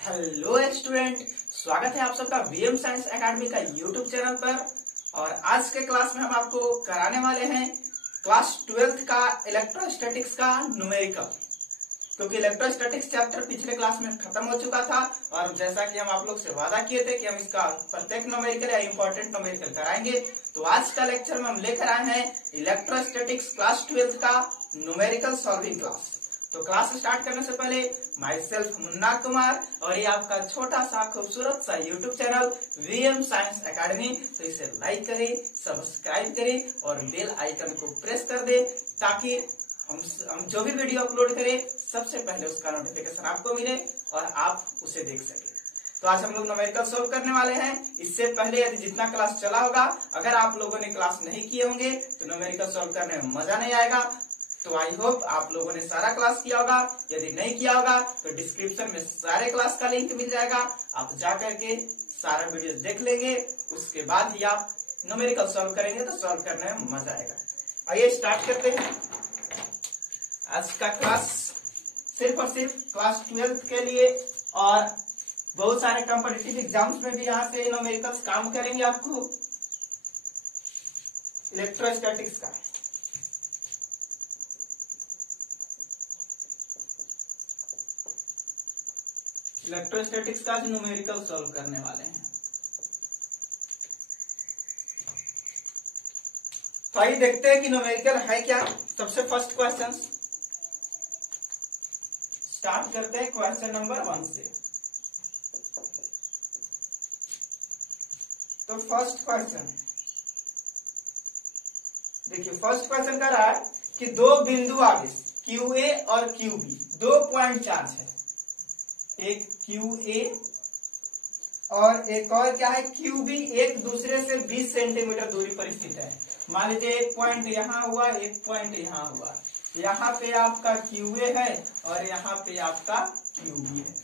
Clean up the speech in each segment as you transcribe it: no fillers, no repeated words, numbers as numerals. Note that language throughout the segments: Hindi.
हेलो स्टूडेंट, स्वागत है आप सबका वीएम साइंस एकेडमी का यूट्यूब चैनल पर। और आज के क्लास में हम आपको कराने वाले हैं क्लास 12th का इलेक्ट्रोस्टैटिक्स का न्यूमेरिकल, क्योंकि इलेक्ट्रोस्टैटिक्स चैप्टर पिछले क्लास में खत्म हो चुका था। और जैसा कि हम आप लोग से वादा किए थे कि हम इसका प्रत्येक न्यूमेरिकल या इंपॉर्टेंट न्यूमेरिकल कराएंगे, तो आज का लेक्चर में हम लेकर आए हैं इलेक्ट्रोस्टैटिक्स क्लास 12th का न्यूमेरिकल सॉल्विंग क्लास। तो क्लास स्टार्ट करने से पहले माई सेल्फ मुन्ना कुमार और ये आपका छोटा सा खूबसूरत सा YouTube channel VM science academy, तो इसे लाइक करें, सब्सक्राइब करें और बेल आइकन को प्रेस कर दे ताकि हम जो भी वीडियो अपलोड करें सबसे पहले उसका नोटिफिकेशन आपको मिले और आप उसे देख सके। तो आज हम लोग न्यूमेरिकल सोल्व करने वाले हैं। इससे पहले यदि जितना क्लास चला होगा, अगर आप लोगों ने क्लास नहीं किए होंगे तो न्यूमेरिकल सोल्व करने में मजा नहीं आएगा। तो आई होप आप लोगों ने सारा क्लास किया होगा। यदि नहीं किया होगा तो डिस्क्रिप्शन में सारे क्लास का लिंक मिल जाएगा, आप जा करके सारा वीडियो देख लेंगे, उसके बाद ही आप न्यूमेरिकल सॉल्व करेंगे तो सॉल्व करने में मजा आएगा। आइए स्टार्ट करते हैं। आज का क्लास सिर्फ और सिर्फ क्लास 12th के लिए और बहुत सारे कॉम्पिटिटिव एग्जाम्स में भी यहाँ से न्यूमेरिकल्स काम करेंगे आपको इलेक्ट्रोस्टैटिक्स का। इलेक्ट्रोस्टैटिक्स का न्यूमेरिकल सॉल्व करने वाले हैं। तो आइए देखते हैं कि न्यूमेरिकल है क्या। सबसे फर्स्ट क्वेश्चन स्टार्ट करते हैं क्वेश्चन नंबर 1 से। तो फर्स्ट क्वेश्चन देखिए, फर्स्ट क्वेश्चन कह रहा है कि दो बिंदु आवेश QA और QB 2 पॉइंट चार्ज है। एक QA और एक और क्या है QB, एक दूसरे से 20 सेंटीमीटर दूरी पर स्थित है। मान लीजिए एक पॉइंट यहाँ हुआ, एक पॉइंट यहाँ हुआ। यहाँ पे आपका QA है और यहाँ पे आपका QB है।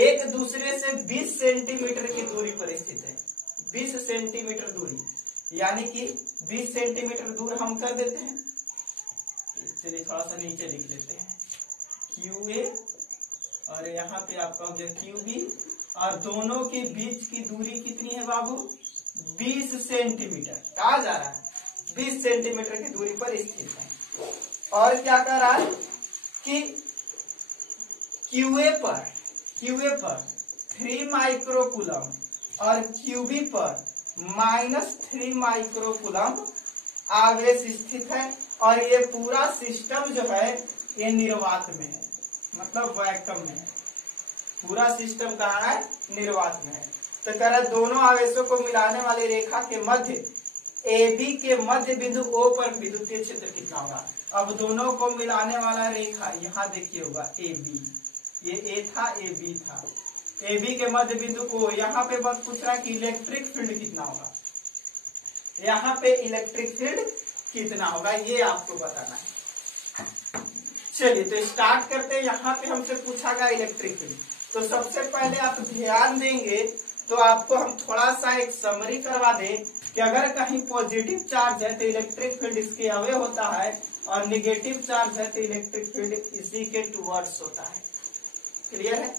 एक दूसरे से 20 सेंटीमीटर की दूरी पर स्थित है। 20 सेंटीमीटर दूरी, यानी कि 20 सेंटीमीटर दूर हम कर देते हैं। चलिए थोड़ा सा नीचे लिख लेते हैं, QA और यहाँ पे आपका हो गया QB, और दोनों के बीच की दूरी कितनी है बाबू? 20 सेंटीमीटर। कहा जा रहा है 20 सेंटीमीटर की दूरी पर स्थित है। और क्या कह रहा है कि QA पर 3 माइक्रोकूलम और QB पर -3 माइक्रोकूलम आवेश स्थित है। और ये पूरा सिस्टम जो है ये निर्वात में है, मतलब वैक्यूम में है। पूरा सिस्टम कहाँ है? निर्वात में है। तो कह रहा है दोनों आवेशों को मिलाने वाली रेखा के मध्य AB के मध्य बिंदु O पर विद्युतीय क्षेत्र कितना होगा? अब दोनों को मिलाने वाला रेखा यहाँ देखिए होगा AB, ये A था, AB था। AB के मध्य बिंदु O, यहाँ पे बस पूछ रहा है कि इलेक्ट्रिक फील्ड कितना होगा। यहाँ पे इलेक्ट्रिक फील्ड कितना होगा ये आपको बताना है। चलिए तो स्टार्ट करते हैं। यहाँ पे हमसे पूछा गया इलेक्ट्रिक फील्ड, तो सबसे पहले आप ध्यान देंगे तो आपको हम थोड़ा सा एक समरी करवा दें कि अगर कहीं पॉजिटिव चार्ज है तो इलेक्ट्रिक फील्ड इसके अवे होता है, और निगेटिव चार्ज है तो इलेक्ट्रिक फील्ड इसी के टुवर्ड्स होता है। क्लियर है?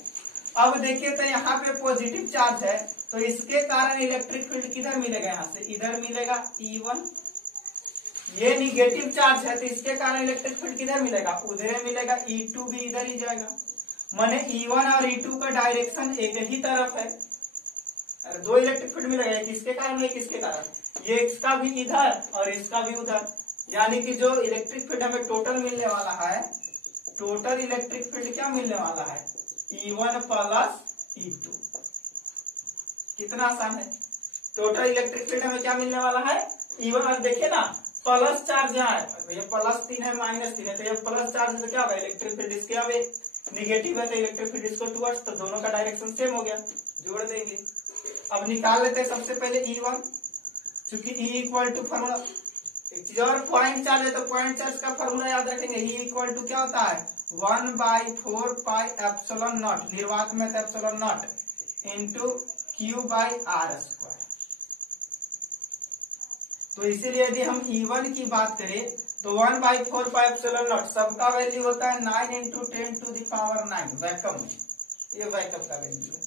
अब देखिए तो यहाँ पे पॉजिटिव चार्ज है तो इसके कारण इलेक्ट्रिक फील्ड किधर मिलेगा? यहाँ से इधर मिलेगा E1। ये निगेटिव चार्ज है तो इसके कारण इलेक्ट्रिक फील्ड किधर मिलेगा? उधर मिलेगा। E2 भी इधर ही जाएगा। माने E1 और E2 का डायरेक्शन एक ही तरफ है। अरे दो इलेक्ट्रिक फील्ड मिलेगा, एक इसके कारण एक इसके कारण। ये इसका भी इधर और इसका भी उधर, यानी कि जो इलेक्ट्रिक फील्ड हमें टोटल मिलने वाला है, टोटल इलेक्ट्रिक फील्ड क्या मिलने वाला है? E1 plus E2। कितना आसान है। टोटल इलेक्ट्रिक फील्ड हमें क्या मिलने वाला है? E1। और देखिए ना, प्लस चार्ज यहाँ है, ये +3 है, -3 है, तो ये प्लस चार्ज तो क्या होगा? इलेक्ट्रिक फील्ड इसके अवे। निगेटिव है तो इलेक्ट्रिक फील्ड इसको टुवर्ड्स, तो दोनों का डायरेक्शन सेम हो गया। जोड़ देंगे। अब निकाल लेते हैं सबसे पहले E1, चूंकि E इक्वल टू फॉर्मूला, एक चीज और पॉइंट चार्ज है तो पॉइंट चार्ज का फॉर्मूला याद रखेंगे। E इक्वल टू क्या होता है? 1/4πε0, निर्वात में तो ε0 इंटू Q/r²। तो इसीलिए यदि हम E1 की बात करें तो 1/4πε0 सबका वैल्यू होता है 9 × 10⁹ वैक्यूम में। ये बैकअप का वैल्यू है,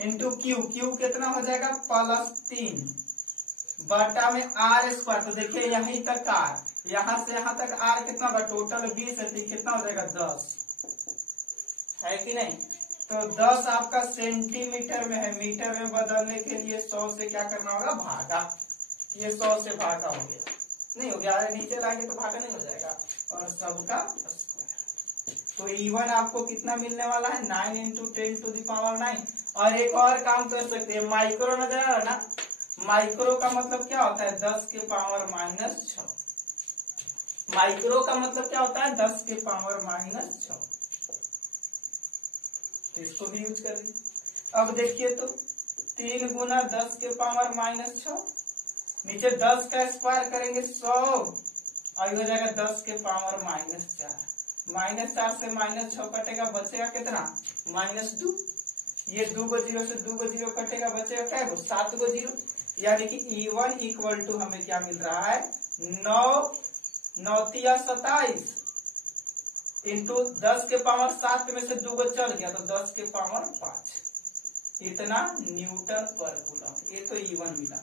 इंटू क्यू, क्यू कितना हो जाएगा +3 बटा में आर स्क्वायर। तो देखिए यहीं तक आर, यहां से यहां तक आर कितना होगा, टोटल 20 है तो कितना हो जाएगा 10 है कि नहीं। तो 10 आपका सेंटीमीटर में है, मीटर में बदलने के लिए 100 से क्या करना होगा, भागा। ये 100 से भागा हो गया, नहीं हो गया, नीचे लाएंगे तो भागा नहीं हो जाएगा, और सबका स्क्वायर। तो E1 आपको कितना मिलने वाला है, 9 × 10⁹। और एक और काम कर सकते हैं, माइक्रो नजर आ रहा ना, माइक्रो का मतलब क्या होता है, 10⁻⁻6। माइक्रो का मतलब क्या होता है, 10⁻⁻6। इसको भी यूज कर ली। अब देखिए तो 3 × 10⁻⁻6, नीचे 10 का स्क्वायर करेंगे 100 और हो जाएगा 10⁻⁻4। -4 से -6 कटेगा, बचेगा कितना, -2। ये 2 को 0 से 2 को 0 कटेगा, बचेगा क्या, 7 को 0। यानी कि E1 = हमें क्या मिल रहा है, 9 9 × 27 इंटू 10⁻7 में से 2 को चल गया तो 10⁻5, इतना न्यूटन पर कूलम। ये तो E1 मिला।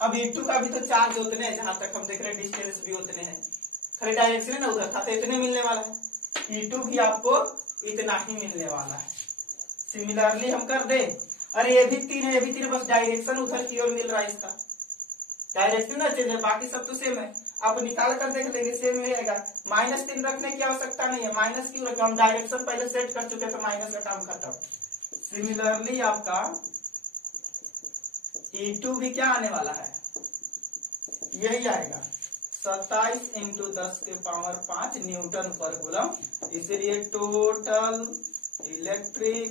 अब E2 का भी तो चार्ज उतने हैं, जहां तक हम देख रहे हैं डिस्टेंस भी उतने हैं, खाली डायरेक्शन है ना उधर था, तो इतने मिलने वाला है। E2 भी आपको इतना ही मिलने वाला है। सिमिलरली हम कर दे, अरे ये भी 3 है, ये भी 3 है, बस डायरेक्शन उधर की ओर मिल रहा है, इसका डायरेक्शन ना चेंज है, बाकी सब तो सेम है। आप निकाल कर देख लेंगे, सेम रहेगा। -3 रखने की आवश्यकता नहीं है, माइनस क्यों रखें, हम डायरेक्शन पहले सेट कर चुके तो माइनस का काम खत्म। सिमिलरली आपका E2 भी क्या आने वाला है, यही आएगा 27 × 10⁵ न्यूटन पर कूलम। इसलिए टोटल इलेक्ट्रिक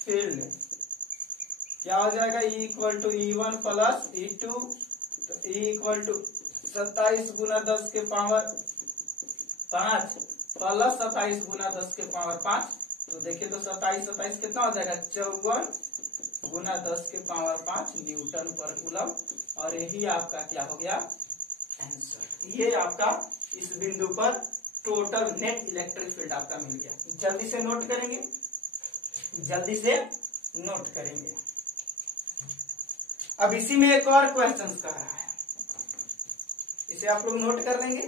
फील्ड क्या हो जाएगा, E = E1 + E2। तो E = 27 × 10⁵ प्लस 27 × 10⁵। तो देखिए तो 27 कितना हो जाएगा, 54 × 10⁵ न्यूटन पर कूलम। और यही आपका क्या हो गया, आंसर। ये आपका इस बिंदु पर टोटल नेट इलेक्ट्रिक फील्ड आपका मिल गया। जल्दी से नोट करेंगे, जल्दी से नोट करेंगे। अब इसी में एक और क्वेश्चन कर रहा है, इसे आप लोग नोट कर लेंगे।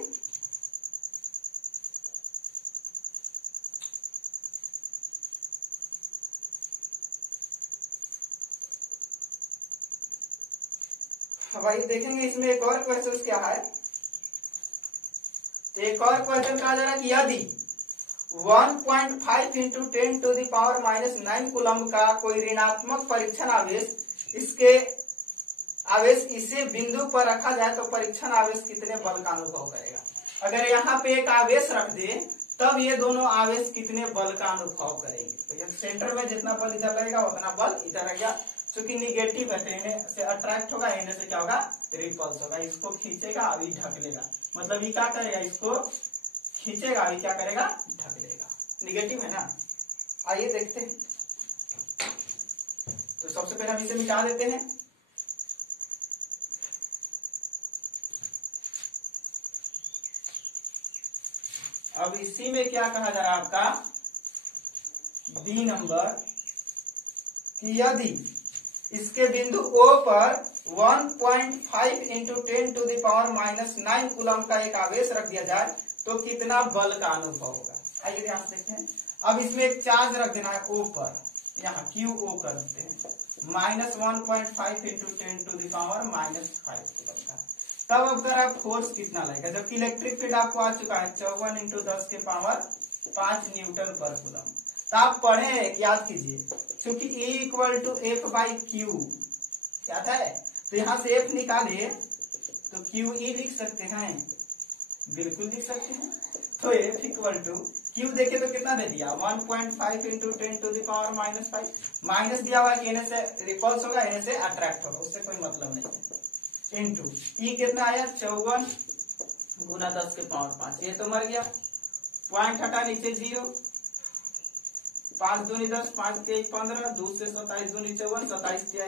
भाई देखेंगे इसमें एक और क्वेश्चन क्या है। एक और क्वेश्चन कहा जा रहा है कि यदि 1.5 × 10⁻⁻9 कूलम का कोई ऋणात्मक परीक्षण आवेश इसे बिंदु पर रखा जाए तो परीक्षण आवेश कितने बल का अनुभव करेगा। अगर यहाँ पे एक आवेश रख दे तब ये दोनों आवेश कितने बल का अनुभव करेंगे। तो ये सेंटर में जितना बल इधर लगेगा उतना बल इधर लगेगा, क्योंकि निगेटिव है तो इन्हें से अट्रैक्ट होगा, इन्हें से क्या होगा, रिपल्स होगा। इसको खींचेगा अभी ढक लेगा, मतलब ये क्या करेगा, इसको खींचेगा अभी क्या करेगा, ढक लेगा। निगेटिव है ना। आइए देखते हैं। तो सबसे पहले हम इसे मिटा देते हैं। अब इसी में क्या कहा जा रहा है आपका, बी नंबर, कि यदि इसके बिंदु O पर 1.5 × 10⁻⁻9 कूलम का एक आवेश रख दिया जाए तो कितना बल का अनुभव होगा। आइए ध्यान से देखते हैं। अब इसमें एक चार्ज रख देना है O पर, यहाँ QO कर देते हैं, -1.5 × 10⁻⁻5 कूलम का। तब अब कर आप फोर्स कितना लगेगा, जबकि इलेक्ट्रिक फील्ड आपको आ चुका है 54 × 10⁻5 न्यूटन पर कूलम। तो आप पढ़े, याद कीजिए, क्योंकि E = F/Q क्या था, तो यहां से F निकाले तो QE लिख सकते हैं, बिल्कुल लिख सकते हैं। तो F Q देखे तो कितना दे दिया, 1.5 × 10⁻⁻5 माइनस दिया हुआ कि इन्हें से रिपल्स होगा, इन्हें से अट्रैक्ट होगा, उससे कोई मतलब नहीं है। इंटू E कितना आया, 54 × 10⁻5, ये तो मर गया, पॉइंट हटा नीचे 0, 5 दूनी 10, 5 के 15, 2 से 27 दूनी 54, 27 के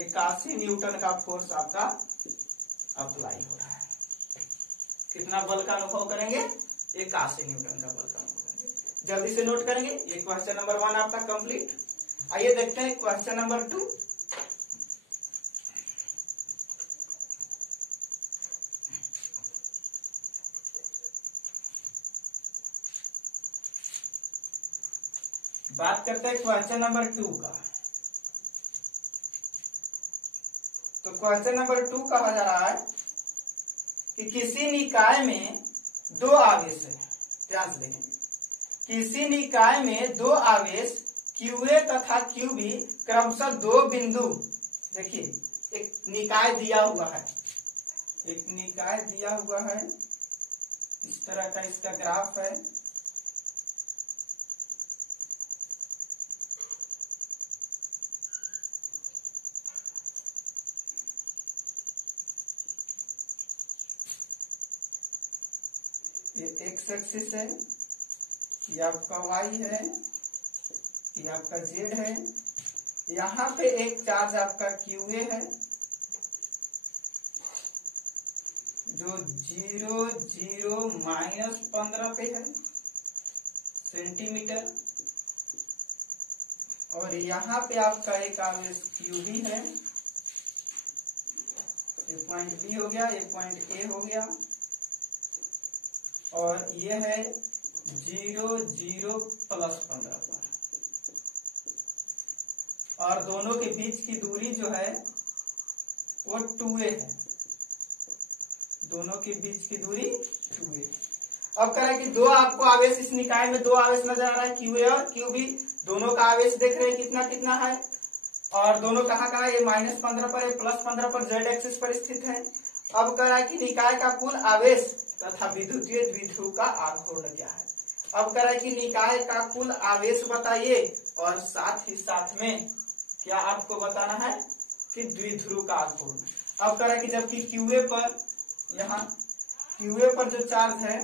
81 न्यूटन का फोर्स आपका अप्लाई हो रहा है। कितना बल का अनुभव करेंगे, 81 न्यूटन का बल का अनुभव करेंगे। जल्दी से नोट करेंगे। ये क्वेश्चन नंबर 1 आपका कंप्लीट। आइए देखते हैं क्वेश्चन नंबर 2। बात करते हैं क्वेश्चन नंबर 2 का। तो क्वेश्चन नंबर 2 कहा जा रहा है कि किसी निकाय में 2 आवेश है। ध्यान से देखेंगे, किसी निकाय में 2 आवेश QA तथा QB क्रमशः 2 बिंदु, देखिए एक निकाय दिया हुआ है, एक निकाय दिया हुआ है, इस तरह का इसका ग्राफ है। ये एक्स एक्सिस है, ये आपका वाई है, ये आपका जेड है। यहाँ पे एक चार्ज आपका QA है जो 0, 0, -15 पे है सेंटीमीटर, और यहाँ पे आपका एक आवेश QB है। ये पॉइंट बी हो गया, ये पॉइंट ए हो गया, और ये है 0, 0 +15 पर। और दोनों के बीच की दूरी जो है वो 2a है, दोनों के बीच की दूरी 2a। अब कह रहा है कि 2 आपको आवेश, इस निकाय में 2 आवेश नजर आ रहा है, QA और QB। दोनों का आवेश देख रहे हैं कितना कितना है, और दोनों कहाँ कहाँ है, ये -15 पर, ये +15 पर, z एक्सिस पर स्थित है। अब कह रहा है कि निकाय का कुल आवेश तथा विद्युतीय द्विध्रुव का आघूर्ण क्या है। अब कह रहा है कि निकाय का कुल आवेश बताइए, और साथ ही साथ में क्या आपको बताना है कि द्विध्रुव का आघूर्ण। अब कह रहा है कि जबकि QA पर, यहाँ QA पर जो चार्ज है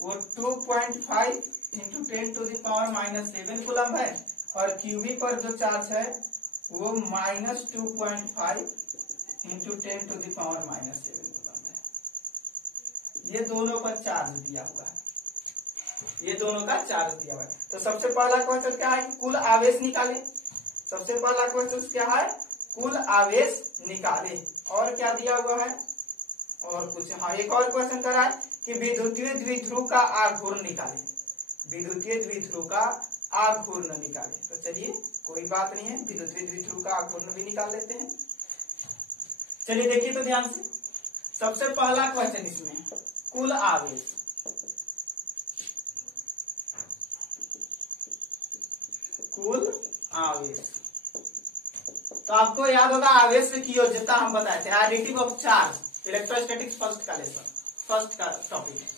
वो 2.5 × 10⁻⁷ कूलम है, और QB पर जो चार्ज है वो -2.5 × 10⁻⁷ कूलम है। ये दोनों पर चार्ज दिया हुआ है, ये दोनों का चार्ज दिया हुआ है। तो सबसे पहला क्वेश्चन क्या है कि कुल आवेश निकाले। सबसे पहला क्वेश्चन क्या है, कुल आवेश निकाले। और क्या दिया हुआ है, और कुछ, हाँ एक और क्वेश्चन कर रहा है कि विद्युतीय द्विध्रुव का आघूर्ण निकाले, विद्युतीय द्विध्रुव का आघूर्ण निकाले। तो चलिए कोई बात नहीं है, विद्युतीय द्विध्रुव का आघूर्ण भी निकाल लेते हैं। चलिए देखिए तो ध्यान से, सबसे पहला क्वेश्चन इसमें कुल आवेश, कुल आवेश। तो आपको याद होगा आवेश से की योज्यता हम बताए थे, additive of charge, electrostatics first का लेसन, फर्स्ट का टॉपिक है।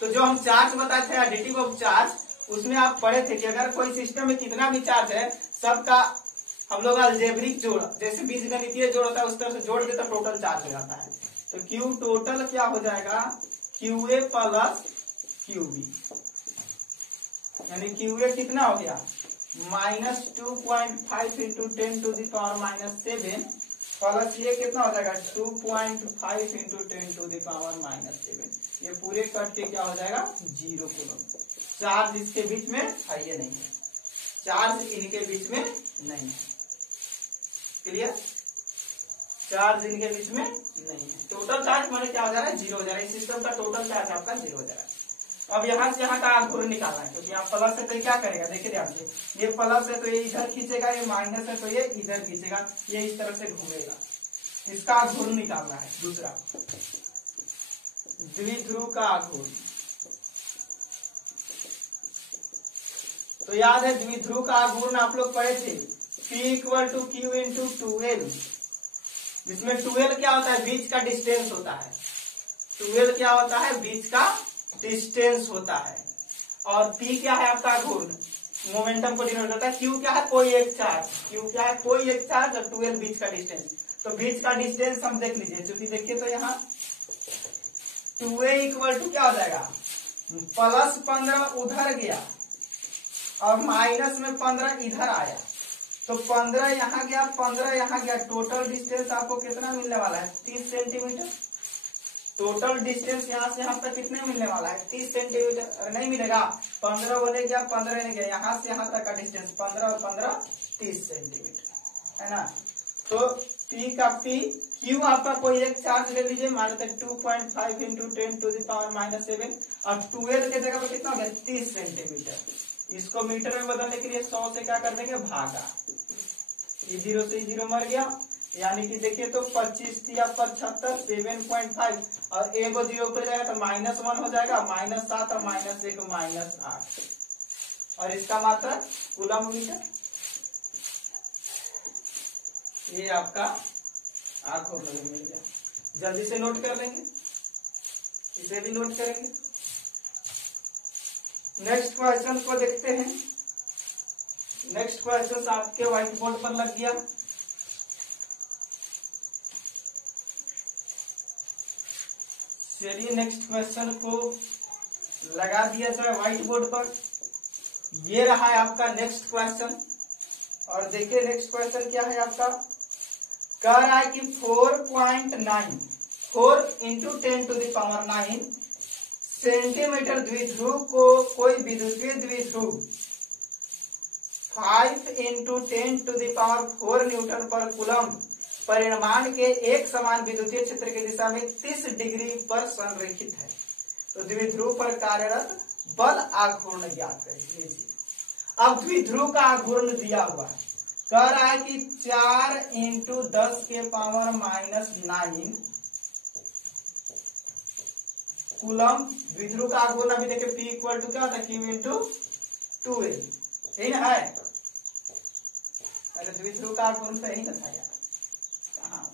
तो जो हम चार्ज बताए थे एडिटिव ऑफ चार्ज, उसमें आप पढ़े थे कि अगर कोई सिस्टम में कितना भी चार्ज है, सबका हम लोग अलजेब्रिक जोड़, जैसे बीजगणितीय जोड़ होता है उस तरह से जोड़ के तो टोटल चार्ज हो जाता है। तो Q टोटल क्या हो जाएगा, QA + QB, यानी QA कितना हो गया, -2.5 × 10⁻⁷ प्लस ये कितना हो जाएगा 2.5 × 10⁻⁷। ये पूरे कट के क्या हो जाएगा 0 कूलम। चार्ज इसके बीच में है, ये नहीं है, चार्ज इनके बीच में नहीं है। क्लियर, चार्ज इनके बीच में नहीं है। टोटल चार्ज माने क्या हो जा रहा है, 0 हो जा रहा है। इस सिस्टम का टोटल चार्ज आपका 0 हो जा रहा है। अब यहाँ से यहाँ का आघूर्ण निकालना है, क्योंकि यहाँ प्लस है तो ये क्या करेगा, देखिए ध्यान से, ये प्लस है तो ये इधर खींचेगा, ये माइनस है तो ये इधर खींचेगा, ये इस तरह से घूमेगा। इसका आघूर्ण निकालना है। दूसरा द्विध्रुव का आघूर्ण। तो याद है द्विध्रुव का आघूर्ण आप लोग पढ़े थे, P = Q × 2L, जिसमें 2L क्या होता है, बीच का डिस्टेंस होता है। 2L क्या होता है, बीच का डिस्टेंस होता है। और P क्या है आपका आघूर्ण, मोमेंटम को डिनोट करता है। Q क्या है, कोई एक चार्ज, Q क्या है, कोई एक चार्ज, और 2L बीच का डिस्टेंस। तो बीच का डिस्टेंस हम देख लीजिए, चूंकि देखिए तो यहाँ 2A = क्या हो जाएगा, +15 उधर गया और -15 इधर आया, तो 15 यहाँ गया, 15 यहाँ गया, टोटल डिस्टेंस आपको कितना मिलने वाला है, 30 सेंटीमीटर। टोटल डिस्टेंस यहाँ से यहाँ तक कितने मिलने वाला है 30 सेंटीमीटर। नहीं मिलेगा, 15 बने गया, 15 नहीं गया, यहाँ से यहाँ तक का डिस्टेंस 15 और 15 30 सेंटीमीटर है ना। तो P का P, Q आपका कोई एक चार्ज ले लीजिए, मान लेते 2.5 इंटू 10 टू द पावर -7 और 12 के जगह पे कितना हो गया 30 सेंटीमीटर। इसको मीटर में बदलने के लिए 100 से क्या कर देंगे भागा, ये 0 से 0 मर गया, यानी कि देखिए तो 25 या 75 7.5 और एगो 0 पर जाएगा तो -1 हो जाएगा, -7 और -1 -8 और इसका मात्रा कूलम मीटर। ये आपका आंखों में मिल गया, जल्दी से नोट कर लेंगे, इसे भी नोट करेंगे। नेक्स्ट क्वेश्चन को देखते हैं। नेक्स्ट क्वेश्चन आपके व्हाइट बोर्ड पर लग गया। चलिए नेक्स्ट क्वेश्चन को लगा दिया जाए व्हाइट बोर्ड पर। ये रहा है आपका नेक्स्ट क्वेश्चन और देखिए नेक्स्ट क्वेश्चन क्या है आपका। कह रहा है कि 4.9 4 into 10 to the power 9 centimetre द्विध्रुव को कोई विद्युतीय द्विध्रुव 5 into 10 to the power 4 newton पर कूलम परिमाण के एक समान विद्युतीय क्षेत्र की दिशा में 30 डिग्री पर संरेखित है। तो द्विध्रुव पर कार्यरत बल आघूर्ण ज्ञात करिए। अब द्विध्रुव का आघूर्ण दिया हुआ है, कह रहा है कि 4 इंटू 10 के पावर -9 कूलम द्विध्रुव का आघूर्ण। अभी देखिए P इक्वल टू क्या होता है, Q इंटू 2a, यही ना है। अरे द्विध्रुव का आघूर्ण तो यही ना था यार, कहाँ।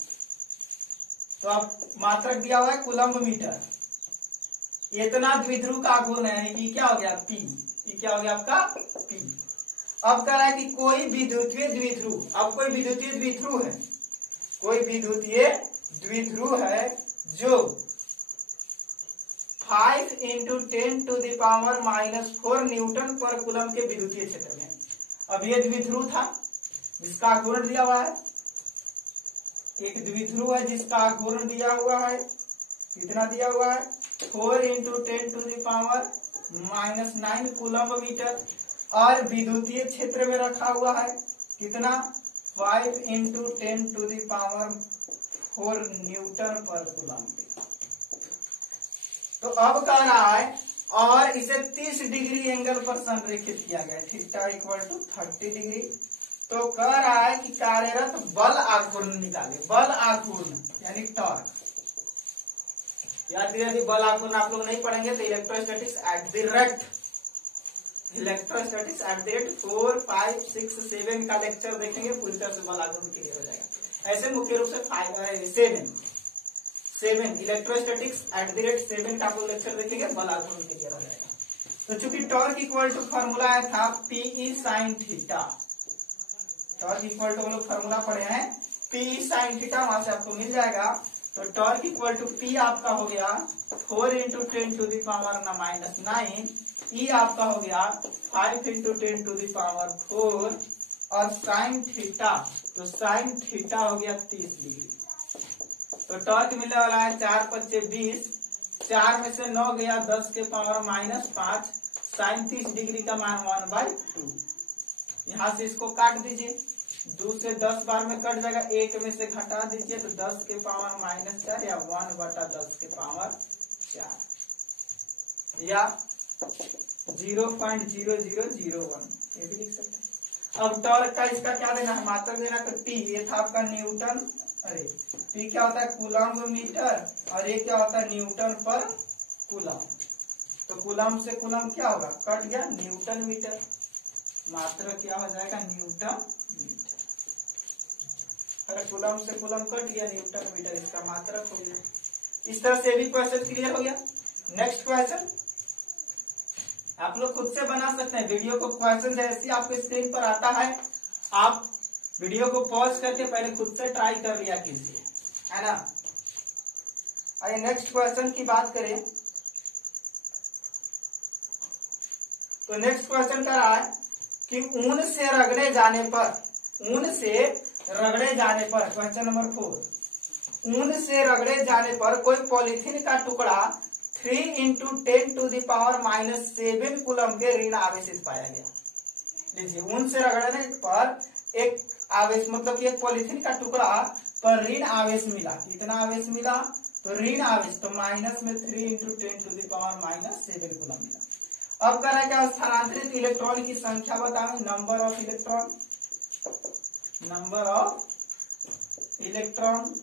तो अब मात्रक दिया हुआ है कूलम मीटर, इतना द्विध्रुव का आघूर्ण है, यानी कि क्या हो गया P, ये क्या हो गया आपका P। अब कह रहा है कि कोई विद्युतीय द्विध्रुव, अब कोई विद्युतीय द्विध्रुव है, कोई विद्युतीय द्विध्रुव है जो 5 into 10 to the power -4 newton पर कूलम के विद्युतीय क्षेत्र में। अब ये द्विध्रुव था जिसका आघूर्ण दिया हुआ है, एक द्विध्रुव है जिसका आघूर्ण दिया हुआ है, कितना दिया हुआ है 4 into 10 to the power -9 coulomb metre और विद्युतीय क्षेत्र में रखा हुआ है कितना 5 into 10 to the power 4 newton पर कूलम। तो अब कह रहा है और इसे 30 डिग्री एंगल पर संरेखित किया गया, थीटा इक्वल टू 30 डिग्री। तो कह रहा है कि कार्यरत बल आघूर्ण निकाले, बल आघूर्ण यानी टॉर्क। याद यदि बल आघूर्ण आप लोग नहीं पढ़ेंगे तो इलेक्ट्रोस्टैटिक्स एट द रेट 4, 5, 6, 7 का लेक्चर देखेंगे, पूरी तरह से बल आघूर्ण क्लियर हो जाएगा। ऐसे मुख्य रूप से 7 इलेक्ट्रोस्टैटिक्स एट द रेट 7 का आप लोग लेक्चर देखेंगे, बल आघूर्ण क्लियर हो जाएगा। तो चूंकि टॉर्क इक्वल टू फॉर्मूला था Pe sin theta, torque equal to हम लोग फॉर्मूला पढ़े हैं Pe sin थीटा, वहां से आपको मिल जाएगा। तो टॉर्क इक्वल टू P आपका हो गया 4 into 10 to the power -9, E आपका हो गया 5 इंटू 10 टू द पावर 4 और साइन थीटा, तो साइन थीटा हो गया 30 डिग्री। तो टॉर्क मिलने वाला है 4 × 5 = 20, 4 में से 9 गया 10 के पावर -5, साइन 30 डिग्री का मान 1/2। यहाँ से इसको काट दीजिए, 2 से 10 बार में कट जाएगा, 1 में से घटा दीजिए तो 10 के पावर -4 या 1/10 के पावर 4 या 0.0001 ये भी लिख सकते हैं। अब टॉर्क का इसका क्या देना है, मात्रक देना। तो P ये था आपका न्यूटन, अरे P क्या होता है कूलम मीटर और ये क्या होता है न्यूटन पर कूलम। तो कूलम से कूलम क्या होगा, कट गया न्यूटन मीटर, मात्रक क्या हो जाएगा न्यूटन मीटर। अगर कूलम से कूलम कट गया न्यूटन मीटर, इसका मात्रक हो गया। इस तरह से भी क्वेश्चन क्लियर हो गया। नेक्स्ट क्वेश्चन आप लोग खुद से बना सकते हैं। वीडियो को क्वेश्चन जैसे आपके स्क्रीन पर आता है, आप वीडियो को पॉज करके पहले खुद से ट्राई कर लिया कीजिए, है ना। आइए नेक्स्ट क्वेश्चन की बात करें। तो नेक्स्ट क्वेश्चन कर रहा है कि ऊन से रगड़े जाने पर, क्वेश्चन नंबर 4, ऊन से रगड़े जाने पर कोई पॉलीथीन का टुकड़ा 3 × 10⁻⁷ कूलम के ऋण आवेशित पाया गया। लीजिए, ऊन से रगड़ने पर एक आवेश मतलब कि एक पॉलीथीन का टुकड़ा पर ऋण आवेश मिला। कितना आवेश मिला? तो ऋण आवेश, तो माइनस में 3 × 10⁻⁷ कूलम मिला। अब कर रहा है क्या? स्थानांतरित इलेक्ट्रॉन की संख्या बताएं, number of electron, number of electron.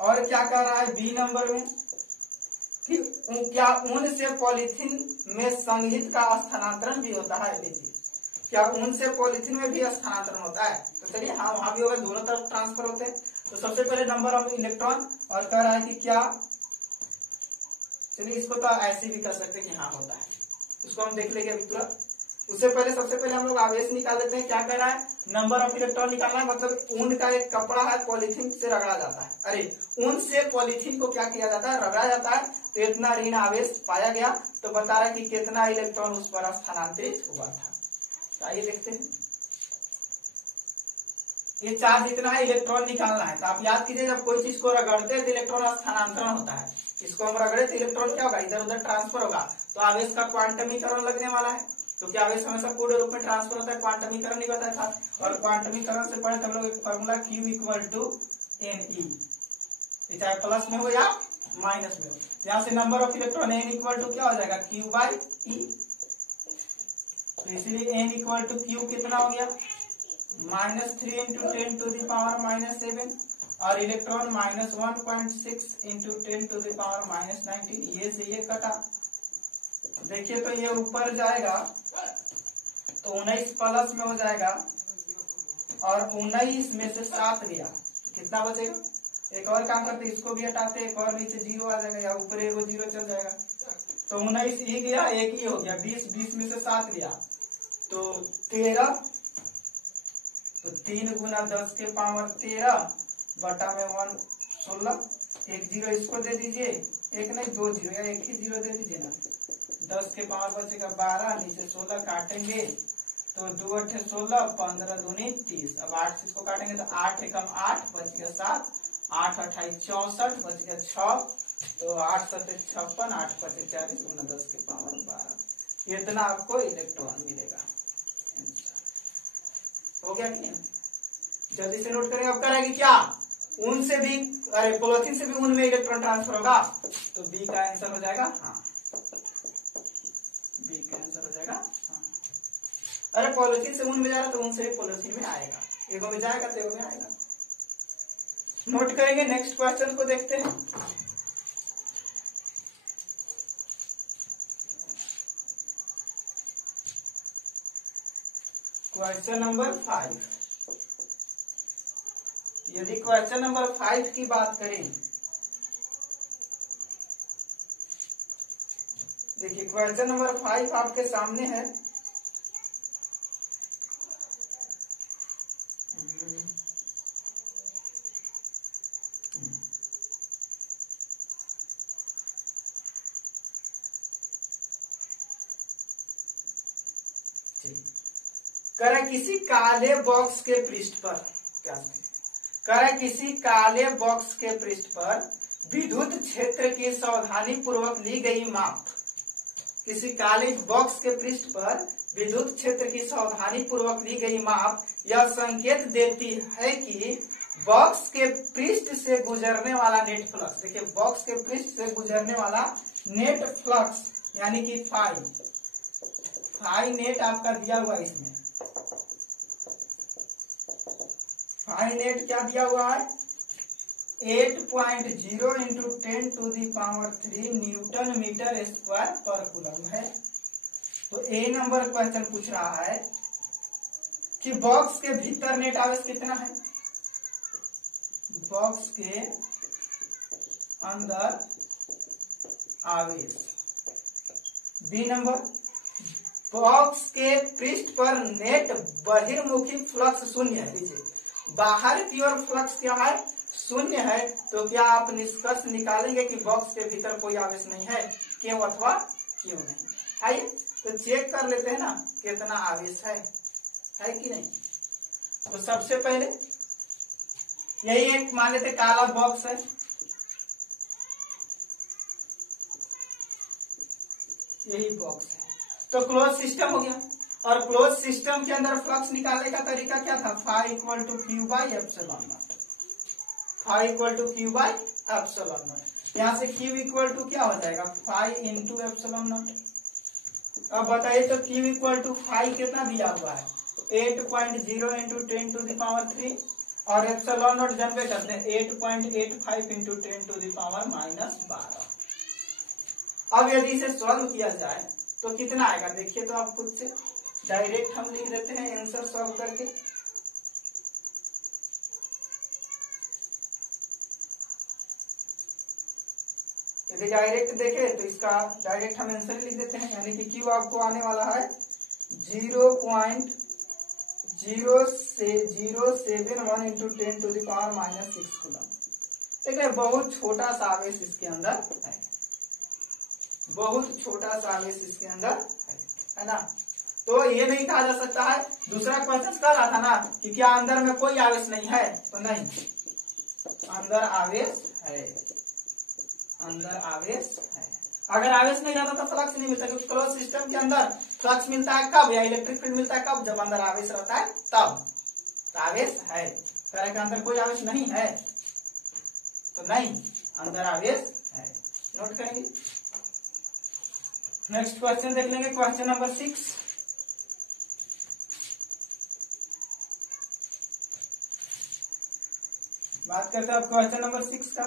और क्या कर रहा है बी नंबर में कि क्या ऊन से पॉलीथीन में संगीत का स्थानांतरण भी होता है? लीजिए, क्या ऊन से पॉलीथीन में भी स्थानांतरण होता है? तो चलिए, हाँ, वहां भी होगा, दोनों तरफ ट्रांसफर होते हैं। तो सबसे पहले नंबर ऑफ इलेक्ट्रॉन, और कह रहा है कि क्या, चलिए इसको तो ऐसे भी कर सकते हैं कि हाँ होता है, उसको हम देख लेंगे अभी तुरंत। उससे पहले सबसे पहले हम लोग आवेश निकाल लेते हैं। क्या कर रहा है? नंबर ऑफ इलेक्ट्रॉन निकालना है। मतलब ऊन का एक कपड़ा है, पॉलीथीन से रगड़ा जाता है, अरे ऊन से पॉलीथीन को क्या किया जाता है? रगड़ा जाता है। तो इतना ऋण आवेश पाया गया। तो बता रहा है कि कितना इलेक्ट्रॉन उस पर स्थानांतरित हुआ था। तो आइए देखते हैं। ये चार्ज इतना है, इलेक्ट्रॉन निकालना है। तो आप याद कीजिए, जब कोई चीज को रगड़ते हैं तो इलेक्ट्रॉन स्थानांतरण होता है। इसको हम रगड़े तो इलेक्ट्रॉन क्या होगा? इधर उधर ट्रांसफर होगा। तो आवेश का क्वांटमीकरण लगने वाला है, क्योंकि आवेश हमेशा पूर्ण रूप में ट्रांसफर होता है। क्वांटमीकरण नहीं बताया था, और क्वांटमीकरण से पहले हम लोग एक फॉर्मूला Q = Ne, चाहे प्लस में हो या माइनस में हो। यहाँ से नंबर ऑफ इलेक्ट्रॉन N = क्या हो जाएगा? Q/E। तो इसलिए N = Q कितना हो गया? -3 × 10⁻⁷, और इलेक्ट्रॉन -1.6 × 10⁻⁻19। ये से ये कटा, देखिए तो ये ऊपर जाएगा तो 19 प्लस में हो जाएगा, और 19 में से 7 गया, कितना बचेगा? एक और काम करते, इसको भी हटाते, एक और नीचे 0 आ जाएगा, या ऊपर एगो 0 चल जाएगा। तो 19 ही गया, एक ही हो गया। 20 में से 7 गया तो 13। तो 3 × 10⁻13 बटा में 1 16। एक 0 इसको दे दीजिए, एक नहीं 2 0, या एक ही 0 दे दीजिए ना। 10 के पावर बचेगा 12, नीचे 16 काटेंगे तो 2 × 8 = 16, 15 × 2 = 30। अब 8 से इसको काटेंगे तो 8 × 8 बच गया 7, 8 × 28 = 64, बच गया 6। तो 8 × 7 = 56, 8 × 5 = 40, 10 के पावर 12। इतना आपको इलेक्ट्रॉन मिलेगा। हो गया कि नहीं? जल्दी से नोट करेंगे। अब करेंगे क्या? ऊन से भी, अरे पॉलीथीन से भी ऊन में इलेक्ट्रॉन ट्रांसफर होगा। तो बी का आंसर हो जाएगा हाँ, बी का आंसर हो जाएगा हाँ। अरे पॉलीथीन से ऊन में जा रहा तो ऊन से भी पॉलीथीन में आएगा, एगो में जाएगा तो एगो में आएगा। नोट करेंगे। नेक्स्ट क्वेश्चन को देखते हैं। Question number 5। यदि क्वेश्चन नंबर 5 की बात करें, देखिए क्वेश्चन नंबर 5 आपके सामने है। करे किसी काले बॉक्स के पृष्ठ पर, क्या करे किसी काले बॉक्स के पृष्ठ पर विद्युत क्षेत्र की सावधानी पूर्वक ली गई माप। किसी काले बॉक्स के पृष्ठ पर विद्युत क्षेत्र की सावधानी पूर्वक ली गई माप यह संकेत देती है कि बॉक्स के पृष्ठ से गुजरने वाला नेट फ्लक्स, देखिए बॉक्स के पृष्ठ से गुजरने वाला नेट फ्लक्स यानी कि फाई नेट आपका दिया हुआ है। इसमें फाई नेट क्या दिया हुआ है? 8.0 × 10⁻³ न्यूटन मीटर स्क्वायर पर कूलम है। तो ए नंबर क्वेश्चन पूछ रहा है कि बॉक्स के भीतर नेट आवेश कितना है? बॉक्स के अंदर आवेश। बी नंबर, बॉक्स के पृष्ठ पर नेट बहिर्मुखी फ्लक्स शून्य है। लीजिए बाहर की ओर फ्लक्स क्या है? शून्य है। तो क्या आप निष्कर्ष निकालेंगे कि बॉक्स के भीतर कोई आवेश नहीं है? क्यों अथवा क्यों नहीं? आइए तो चेक कर लेते हैं ना कितना आवेश है कि नहीं। तो सबसे पहले यही एक मान लेते काला बॉक्स है, यही बॉक्स है, तो क्लोज सिस्टम हो गया। और क्लोज सिस्टम के अंदर फ्लक्स निकालने का तरीका क्या था, phi equal to q by epsilon naught, phi equal to q by epsilon naught. यहां से क्यू इक्वल टू क्या हो जाएगा, फाई इंटू एप्सिलॉन नॉट। अब बताइए तो क्यू इक्वल टू फाई कितना दिया हुआ है, 8.0 इंटू 10 टू द पावर 3, और एप्सिलॉन नॉट जनवे करते हैं 8.85 इंटू 10 टू द पावर -12। अब यदि इसे सॉल्व किया जाए तो कितना आएगा, देखिए तो आप खुद से, डायरेक्ट हम लिख देते हैं आंसर सॉल्व करके। यदि डायरेक्ट देखे तो इसका डायरेक्ट हम आंसर लिख देते हैं, यानी कि क्यू आपको आने वाला है 0.071 into 10 to the power -6 coulomb. देखिए बहुत छोटा सा आवेश इसके अंदर है, बहुत छोटा सा आवेश इसके अंदर है ना। तो ये नहीं कहा जा सकता है, दूसरा क्वेश्चन कर रहा था ना कि क्या अंदर में कोई आवेश नहीं है, तो नहीं, अंदर आवेश है, अंदर आवेश है। अगर आवेश नहीं रहता तो फ्लक्स नहीं मिलता, क्योंकि क्लोज सिस्टम के अंदर फ्लक्स मिलता है कब, या इलेक्ट्रिक फील्ड मिलता है कब, जब अंदर आवेश रहता है तब। तो आवेश है, तरह के अंदर कोई आवेश नहीं है, तो नहीं, अंदर आवेश है। नोट करेंगे। नेक्स्ट क्वेश्चन देख लेंगे, क्वेश्चन नंबर 6। बात करते हैं अब क्वेश्चन नंबर 6 का।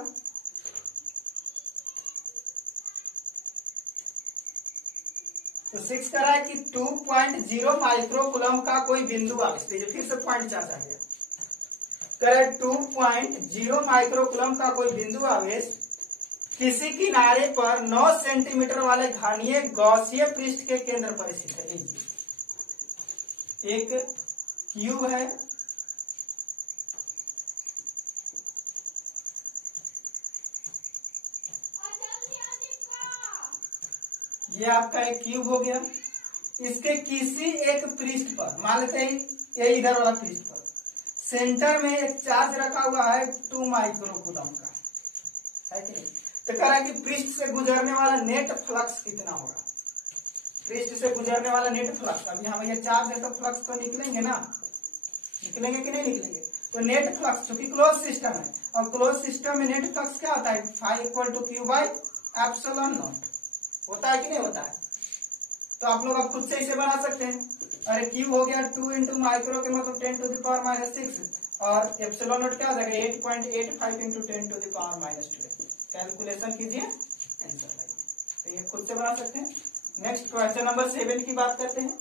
तो 6 कह रहा है कि 2.0 माइक्रोकूलम का कोई बिंदु आवेश, फिर से पॉइंट चार्ज आ गया, कह रहा है 2.0 माइक्रोकूलम का कोई बिंदु आवेश किसी किनारे पर 9 सेंटीमीटर वाले घनीय गॉसीय पृष्ठ के केंद्र पर स्थित है। एक क्यूब है, ये आपका एक क्यूब हो गया, इसके किसी एक पृष्ठ पर, मान लेते हैं ये इधर वाला पृष्ठ पर, सेंटर में एक चार्ज रखा हुआ है 2 माइक्रोकूलम का, है कि नहीं। तो कह रहा है कि पृष्ठ से गुजरने वाला नेट फ्लक्स कितना होगा, पृष्ठ से गुजरने वाला नेट फ्लक्स। अब यहाँ भैया चार्ज है तो फ्लक्स तो निकलेंगे ना, निकलेंगे कि नहीं निकलेंगे, तो नेट फ्लक्स, चूंकि क्लोज सिस्टम है, और क्लोज सिस्टम में नेट फ्लक्स क्या होता है, phi equal to q by epsilon naught, होता है कि नहीं होता है। तो आप लोग अब खुद से इसे बना सकते हैं, अरे क्यू हो गया 2 इंटू माइक्रो के मतलब 10 टू द पावर -6, और एप्सिलॉन नॉट क्या हो जाएगा 8.85 into 10 to the power -12। Calculation कीजिए, आंसर लाइए। तो ये खुद से बना सकते हैं। नेक्स्ट क्वेश्चन नंबर 7 की बात करते हैं।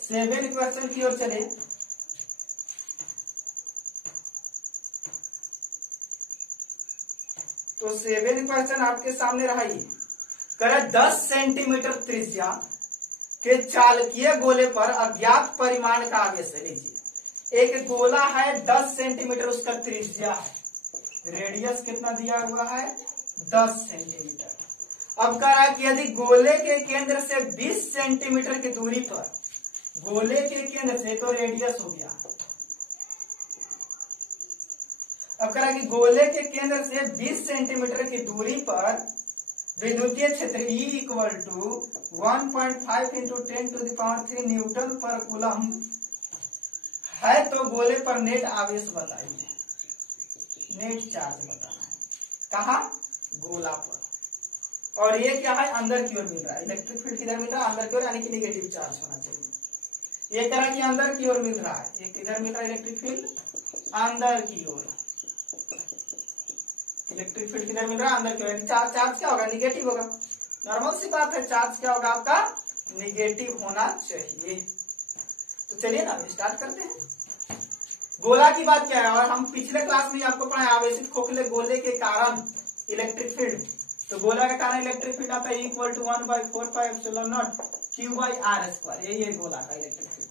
सेवन क्वेश्चन की ओर चले। तो 7 क्वेश्चन आपके सामने रहा, ये करे 10 सेंटीमीटर त्रिज्या के चालकीय गोले पर अज्ञात परिमाण का आवेश है। लीजिए एक गोला है 10 सेंटीमीटर उसका त्रिज्या है, रेडियस कितना दिया हुआ है 10 सेंटीमीटर। अब कह रहा है कि यदि गोले के केंद्र से 20 सेंटीमीटर की दूरी पर, गोले के केंद्र से तो रेडियस हो गया, अब कह रहा है कि गोले के केंद्र से 20 सेंटीमीटर की दूरी पर विद्युतीय क्षेत्र E equal to 1.5 into 10 to the power 3 newton पर कूलम है, तो गोले पर नेट आवेश बताइए, नेट चार्ज बताना है, कहा गोला पर। और ये क्या है, अंदर की ओर मिल रहा है, इलेक्ट्रिक फील्ड किधर मिल रहा है, अंदर की ओर, यानी कि निगेटिव चार्ज होना चाहिए। ये कह रहा है कि अंदर की ओर मिल रहा है, एक इधर मिल रहा है इलेक्ट्रिक फील्ड अंदर की ओर, इलेक्ट्रिक फील्ड किधर मिल रहा है अंदर की ओर, चार्ज क्या होगा निगेटिव होगा। नॉर्मल सी बात है, चार्ज क्या होगा आपका निगेटिव होना चाहिए। तो चलिए ना स्टार्ट करते हैं। गोला की बात क्या है, और हम पिछले क्लास में आपको पढ़ाया आवेशित खोखले गोले के कारण इलेक्ट्रिक फील्ड, तो गोला के कारण इलेक्ट्रिक फील्ड आता है इक्वल टू 1/4πε0 Q/r², यही है गोला का इलेक्ट्रिक फील्ड,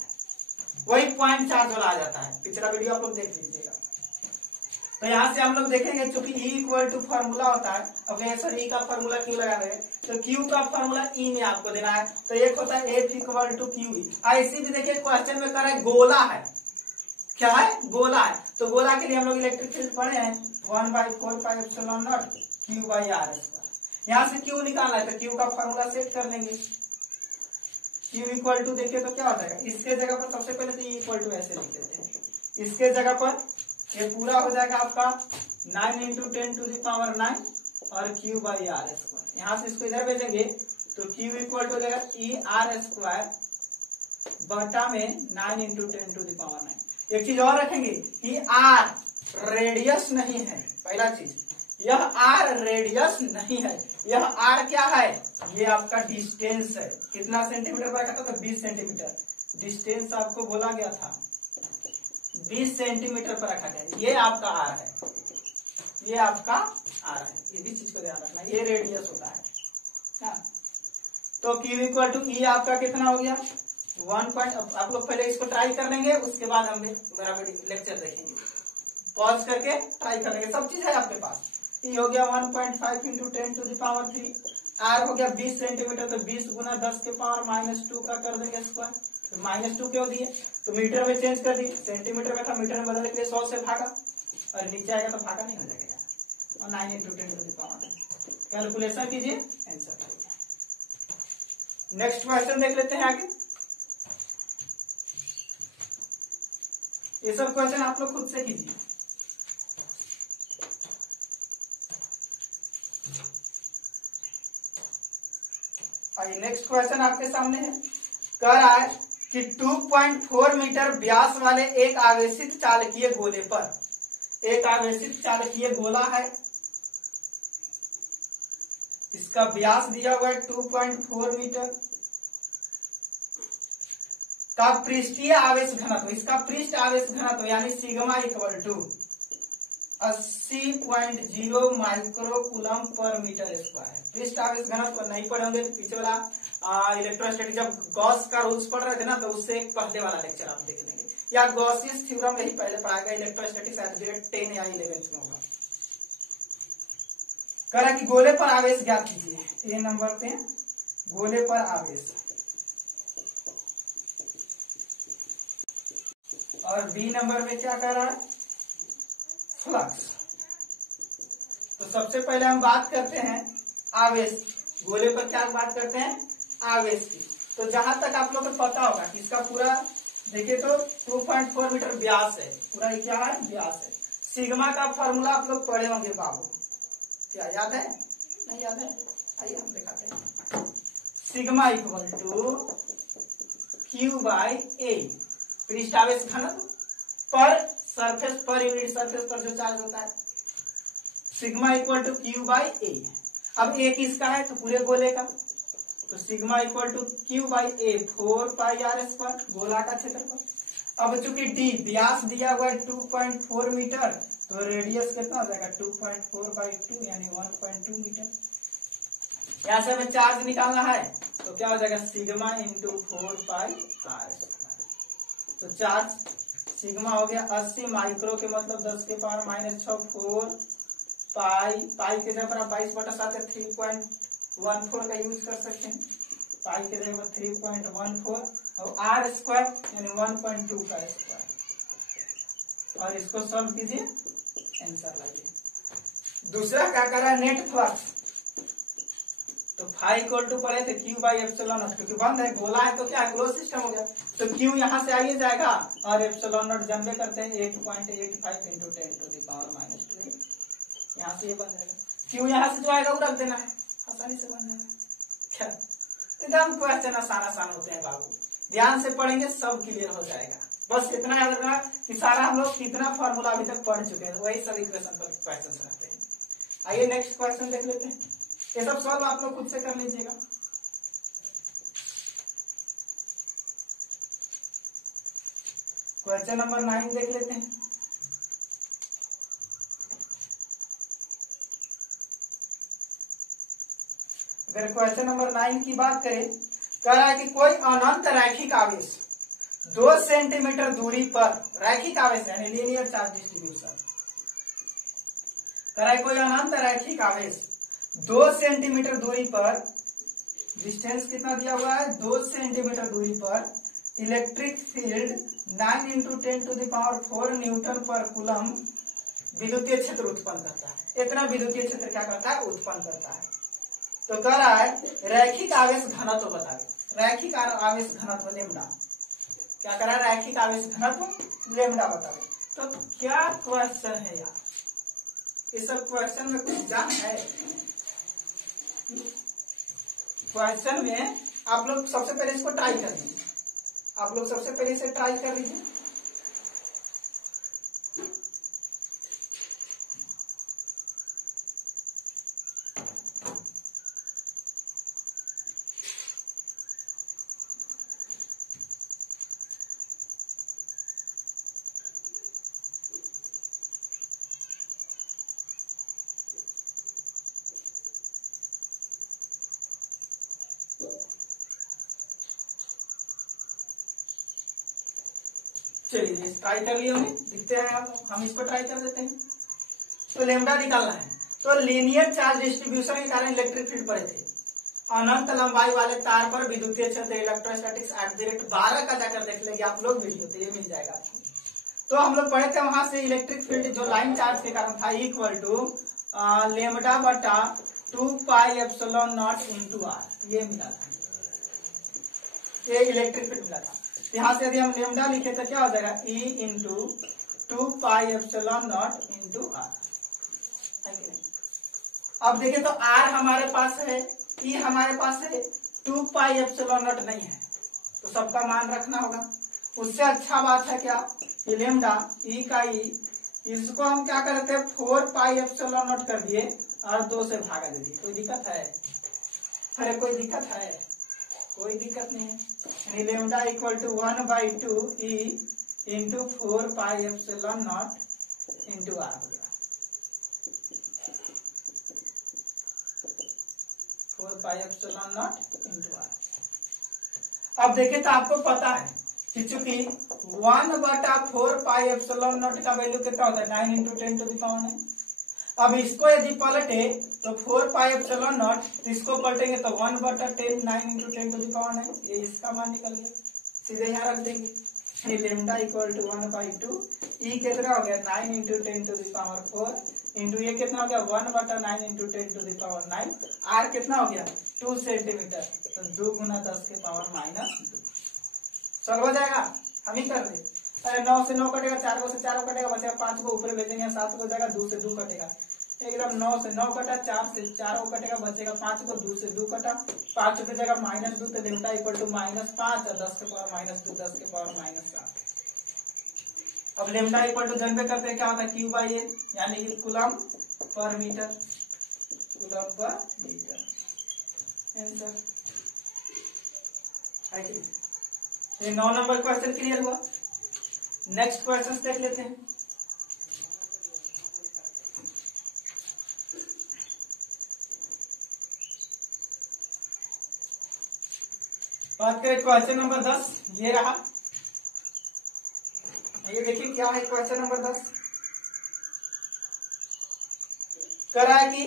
वही पॉइंट चार्ज वाला आ जाता है। पिछला वीडियो आप लोग देख लीजिएगा। तो यहाँ से हम लोग देखेंगे चूंकि E इक्वल टू फॉर्मूला होता है। अब सर E का फॉर्मूला क्यों लगा रहे हैं, तो Q का फॉर्मूला E में आपको देना है। तो एक होता है F इक्वल टू QE। ऐसी भी देखिए क्वेश्चन में कर रहा है गोला है, क्या है, गोला है। तो गोला के लिए हम लोग इलेक्ट्रिक फील्ड पढ़े हैं 1/4πε0 Q/r²। यहाँ से Q निकालना है तो Q का फॉर्मूला सेट कर देंगे। Q इक्वल टू देखिए तो क्या हो जाएगा, इसके जगह पर सबसे पहले तो E इक्वल टू ऐसे लिख देते हैं। इसके जगह पर ये पूरा हो जाएगा आपका 9 × 10⁹ और Q/r²। यहाँ से इसको इधर भेजेंगे तो Q इक्वल टू हो जाएगा ER² बटा में 9 × 10⁹। एक चीज और रखेंगे कि R रेडियस नहीं है, पहला चीज यह R रेडियस नहीं है, यह R क्या है, ये आपका डिस्टेंस है। कितना सेंटीमीटर पर रखा था, तो 20 सेंटीमीटर डिस्टेंस आपको बोला गया था, 20 सेंटीमीटर पर रखा गया। ये आपका R है, ये आपका R है, ये भी चीज को ध्यान रखना, ये रेडियस होता है ना। तो Q इक्वल टू E आपका कितना हो गया 1 पॉइंट। आप लोग पहले इसको ट्राई कर लेंगे, उसके बाद हम बराबर लेक्चर देखेंगे। पॉज करके ट्राई कर लेंगे, सब चीज है आपके पास। E हो गया 1.5 × 10⁻³ R हो गया 20 सेंटीमीटर, तो 20 × 10⁻⁻² का कर देंगे स्क्वायर। तो -2 क्यों दिए, तो मीटर में चेंज कर दिए, सेंटीमीटर में था मीटर में बदलने के लिए 100 से भागा, और नीचे आएगा तो भागा नहीं हो जाएगा, और 9 × 10⁻। कैलकुलेशन कीजिए, आंसर आएगा। नेक्स्ट क्वेश्चन देख लेते हैं आगे। ये सब क्वेश्चन आप लोग खुद से कीजिए। आइए नेक्स्ट क्वेश्चन आपके सामने है, कह रहा है कि 2.4 मीटर व्यास वाले एक आवेशित चालकीय गोले पर, एक आवेशित चालकीय गोला है, इसका व्यास दिया हुआ है 2.4 मीटर का पृष्ठीय आवेश घनत्व, इसका पृष्ठ आवेश घनत्व यानी सिग्मा इक्वल टू 80.0 माइक्रोकूलम पर मीटर स्क्वायर। पृष्ठ आवेश घनत्व नहीं पढ़े होंगे तो पीछे वाला इलेक्ट्रोस्टैटिक जब गॉस का रूल्स पढ़ रहे थे ना, तो उससे पहले वाला लेक्चर आप देख लेंगे, या गॉसियस थ्योरम यही पहले पढ़ा गया, इलेक्ट्रोस्टैटिक शायद ग्रेड 10 या 11 में होगा। कह रहा कि गोले पर आवेश ज्ञात कीजिए। ए नंबर पे गोले पर आवेश, और बी नंबर में क्या कह रहा है, फ्लक्स। तो सबसे पहले हम बात करते हैं आवेश, गोले पर क्या बात करते हैं, आवेश की। तो जहां तक आप लोगों को पता होगा कि इसका पूरा देखिए तो 2.4 मीटर व्यास है, पूरा क्या है, व्यास है। सिग्मा का फॉर्मूला आप लोग पढ़े होंगे बाबू, क्या याद है, नहीं याद है, आइए हम दिखाते हैं। सिग्मा इक्वल टू Q/A, पृष्ठ आवेश घनत्व पर सरफेस पर यूनिट सरफेस पर जो चार्ज होता है, सिग्मा इक्वल टू Q/A। अब A किसका है, तो पूरे गोले का, तो sigma equal to Q/A 4πr², गोला का क्षेत्रफल। अब चूंकि D व्यास दिया हुआ है 2.4 मीटर, तो रेडियस कितना हो जाएगा 2.4/2 यानी 1.2 मीटर। यहाँ से हमें चार्ज निकालना है, तो क्या हो जाएगा सिग्मा इंटू 4πr²। तो चार्ज सिग्मा हो गया 80 माइक्रो के मतलब 10⁻⁻6 4 पाई के जगह पर आप 22/7 3.14 का यूज कर सकते हैं, पाई के जगह पर 3.14 और R² यानी 1.2 का स्क्वायर, और इसको सॉल्व कीजिए, आंसर लाइए। दूसरा क्या कर रहा है, नेट फ्लक्स। तो फाई इक्वल टू पढ़े थे Q/ε0, क्योंकि बंद है, गोला है तो क्या है, क्लोज सिस्टम हो गया, तो Q यहाँ से आइए जाएगा, और ε0 जानबे करते हैं 8.85 × 10⁻², यहाँ से ये बन जाएगा। Q यहाँ से जो आएगा वो रख देना है, आसानी से बन जाएगा। क्या एकदम क्वेश्चन आसान होते हैं बाबू, ध्यान से पढ़ेंगे सब क्लियर हो जाएगा। बस इतना याद रखना कि सारा हम लोग कितना फॉर्मूला अभी तक पढ़ चुके हैं, वही सब इक्वेशन पर क्वेश्चन रखते हैं। आइए नेक्स्ट क्वेश्चन देख लेते हैं, ये सब सॉल्व आप लोग खुद से कर लीजिएगा। क्वेश्चन नंबर 9 देख लेते हैं। अगर क्वेश्चन नंबर 9 की बात करें, कह रहा है कि कोई अनंत रैखिक आवेश 2 सेंटीमीटर दूरी पर, रैखिक आवेश यानी लीनियर चार्ज डिस्ट्रीब्यूशन, रहा है कोई अनंत रैखिक आवेश 2 सेंटीमीटर दूरी पर, डिस्टेंस कितना दिया हुआ है 2 सेंटीमीटर दूरी पर इलेक्ट्रिक फील्ड 9 × 10⁴ न्यूटन पर कूलम विद्युतीय क्षेत्र उत्पन्न करता है। इतना विद्युतीय क्षेत्र क्या करता है, उत्पन्न करता है। तो कह रहा है रैखिक आवेश घनत्व बताए, रैखिक आवेश घनत्व लेमडा, क्या कह रहा है, रैखिक आवेश घनत्व लेमडा बताए। तो क्या क्वेश्चन है यार, इस सब क्वेश्चन में कुछ जान है? क्वेश्चन में आप लोग सबसे पहले इसको ट्राई कर लीजिए, आप लोग सबसे पहले इसे ट्राई कर लीजिए। चलिए ट्राई कर लिए हमने, दिखते हैं हम इसको ट्राई कर देते हैं। तो लेमडा निकालना है। तो लीनियर चार्ज डिस्ट्रीब्यूशन के कारण इलेक्ट्रिक फील्ड पड़े थे। अनंत लंबाई वाले तार पर विद्युतीय क्षेत्र इलेक्ट्रोस्टैटिक्स @12 का जाकर देख लेंगे आप लोग वीडियो, तो ये मिल जाएगा आपको। तो हम लोग पढ़े थे वहां से इलेक्ट्रिक फील्ड जो लाइन चार्ज के कारण था इक्वल टू लेमडा बटा 2πε0 × r, ये मिला था, ये इलेक्ट्रिक फील्ड मिला था। यहाँ से यदि हम लेमडा लिखे तो क्या हो जाएगा E × 2πε0 × r। अब देखिए तो r हमारे पास है, E हमारे पास है, 2πε0 नहीं है, तो सबका मान रखना होगा। उससे अच्छा बात है क्या, ये लेमडा E का E, इसको हम क्या करते हैं 4πε0 कर दिए और 2 से भागा दे दिए। कोई दिक्कत है? अरे कोई दिक्कत है? कोई दिक्कत नहीं है। यानी lambda equal to 1/2 E × 4πε0 × r हो गया, 4πε0 × r। अब देखिए तो आपको पता है कि चूंकि 1/4πε0 का वैल्यू कितना होता है 9 × 10⁹। अब इसको यदि पलटे तो 4πε0, तो इसको पलटेंगे तो 1/10 9 × 10⁹, ये इसका मान निकल गया। सीधे यहाँ रख देंगे लेमडा इक्वल टू 1/2 E कितना हो गया 9 × 10⁴ इंटू ये कितना हो गया 1/9 × 10⁹, R कितना हो गया 2 सेंटीमीटर, तो 2 × 10⁻²। सॉल्व हो जाएगा, हम ही कर रहे। अरे 9 से 9 कटेगा, 4 से 4 कटेगा, बचेगा 5 को ऊपर भेजेंगे, 7 को जाएगा, 2 से 2 कटेगा, एकदम 9 से 9 कटा, 4 से 4 को कटेगा, बचेगा 5 को, 2 से 2 कटा, 5 की जगह -2, तो लेमडा इक्वल टू -5 और 10⁻², 10⁻7। अब लेमडा इक्वल टू जनबे करते हैं क्या होता है Q/A, यानी कि कूलम पर मीटर, कूलम पर मीटर। आंसर है कि ये 9 नंबर क्वेश्चन क्लियर हुआ। नेक्स्ट क्वेश्चन देख लेते हैं। बात करें क्वेश्चन नंबर 10, ये रहा, ये देखिए क्या है क्वेश्चन नंबर 10। कह रहा है कि